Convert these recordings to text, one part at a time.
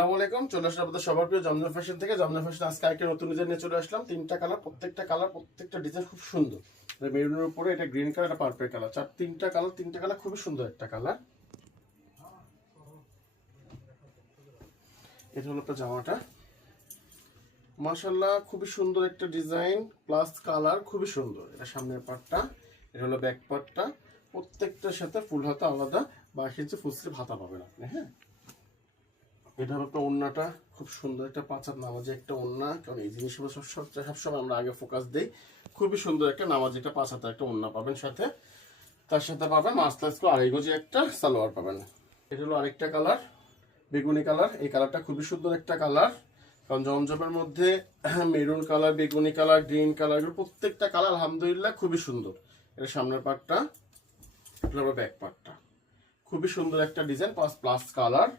আসসালামু আলাইকুম। চলে আসলাম আপনাদের সবার প্রিয় জমজম ফ্যাশন থেকে। জমজম ফ্যাশন আজকে একটা নতুন ডিজাইন নিয়ে চলে আসলাম। তিনটা কালার, প্রত্যেকটা ডিজাইন খুব সুন্দর। মেরুনের উপরে এটা গ্রিন কালার, এটা পার্পল কালার, তিনটা কালার খুবই সুন্দর একটা কালার। এটা হলো একটা জামাটা, মাশাআল্লাহ খুবই সুন্দর একটা ডিজাইন প্লাস কালার, খুবই সুন্দর। এটা সামনের পার্টটা, এটা হলো ব্যাক পার্টটা। প্রত্যেকটার সাথে ফুল হাতা আলাদা, 22 ইঞ্চি ফুল স্লিভ হাতা পাবেন আপনি। হ্যাঁ, এটা হলো একটা ওড়নাটা, খুব সুন্দর একটা পাঁচাত নামাজি একটা ওড়না। কারণ এই জিনিসগুলো সবসময় আমরা আগে ফোকাস দিই। খুবই সুন্দর একটা নামাজি, একটা পাঁচাতে একটা ওড়না পাবেন সাথে। তার সাথে পাবেন মাস্টার্স করে আড়াই গজি একটা সালোয়ার পাবেন। এটা হলো আরেকটা কালার, বেগুনি কালার। এই কালারটা খুবই সুন্দর একটা কালার। কারণ জমজমের মধ্যে মেরুন কালার, বেগুনি কালার, গ্রিন কালার, এগুলো প্রত্যেকটা কালার আলহামদুলিল্লাহ খুবই সুন্দর। এটা সামনের পার্টটা, এটা হলো ব্যাক পার্টটা। খুবই সুন্দর একটা ডিজাইন প্লাস কালার।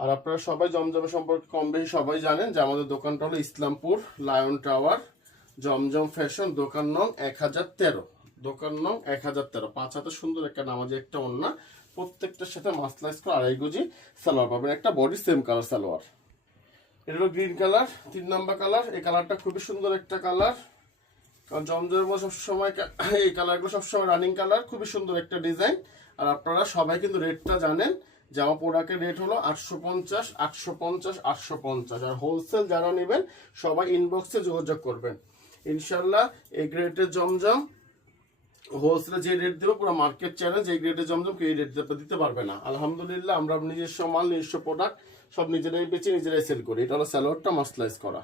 আর আপনারা সবাই জমজমের সম্পর্কে কম বেশি সবাই জানেন যে আমাদের দোকানটা হলো ইসলামপুর লায়ন টাওয়ার, জমজম ফ্যাশন, দোকান নং 1013। দোকান নং 1013। 5 হাতে সুন্দর একটা নামাজি একটা ওড়না, প্রত্যেকটার সাথে মাসলাইজ করে আড়াই গজি সালোয়ার পাবেন, একটা বডি সেম কালার সালোয়ার। এটা হলো গ্রিন কালার, 3 নাম্বার কালার। এই কালারটা খুবই সুন্দর একটা কালার। কারণ জমজমের সবসময় এই কালারগুলো সবসময় রানিং কালার, খুবই সুন্দর একটা ডিজাইন। আর আপনারা সবাই কিন্তু রেটটা জানেন, জামা প্রোডাক্টের রেট হলো 850, 850, 850। আর হোলসেল যারা নেবেন সবাই ইনবক্সে যোগাযোগ করবেন ইনশাল্লাহ। এই গ্রেডের জমজম হোলসেলে যে রেট দেবো, পুরো মার্কেট চ্যালেঞ্জ। এই গ্রেডের জমজম এই রেট দিতে পারবে না। আলহামদুলিল্লাহ আমরা নিজস্ব মাল, নিজস্ব প্রোডাক্ট সব নিজেরাই বেচে নিজেরাই সেল করি। এটা হলো স্যালোয়ারটা মাসলাইজ করা।